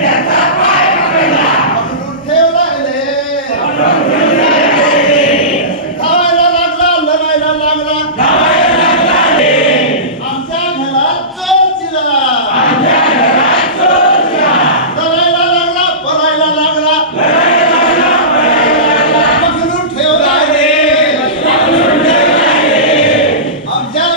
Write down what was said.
त्याचा पाय पकडला. म्हणून ठेवला धावायला लागला लढायला लागला. आमच्या घरात चोर चिरला